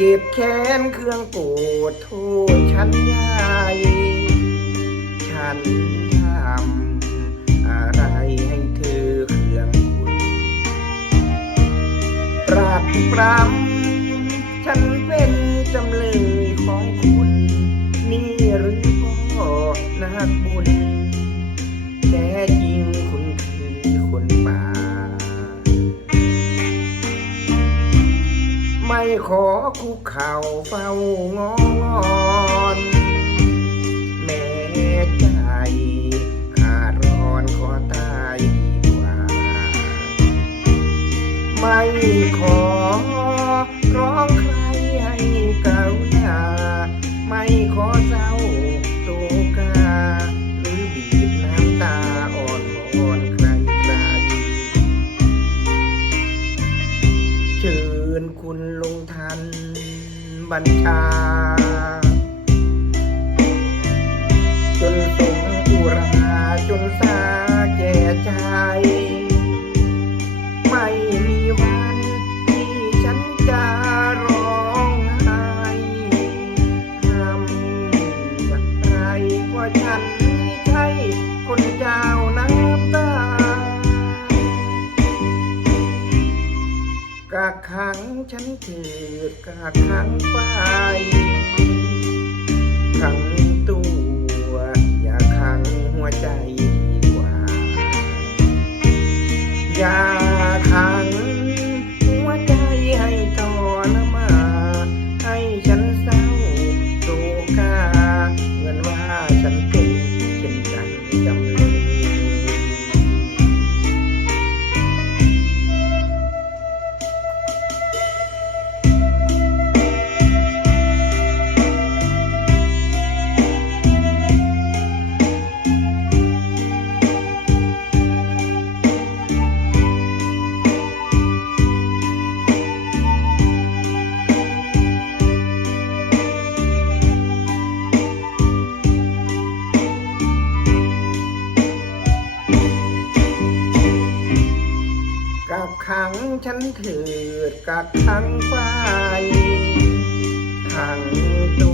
จ็บแค้นเครื่องโกรธโทษฉันใหญ่ฉันทำอะไรให้เธอเครื่องคุณปราดปรำฉันเป็นจำเลยของคุณ นี่หรือพ่อนักบุญแท้จริงคุณคือคนป่า ขอคุกเข่าเฝ้างอนแม่ใจขาดรอนขอตายดีกว่า ไม่ขอ คุณลุงทันบัญชา ขังฉันเถิดกะขังไปขัง ขังฉันเถิดกักขังไฟขังตัว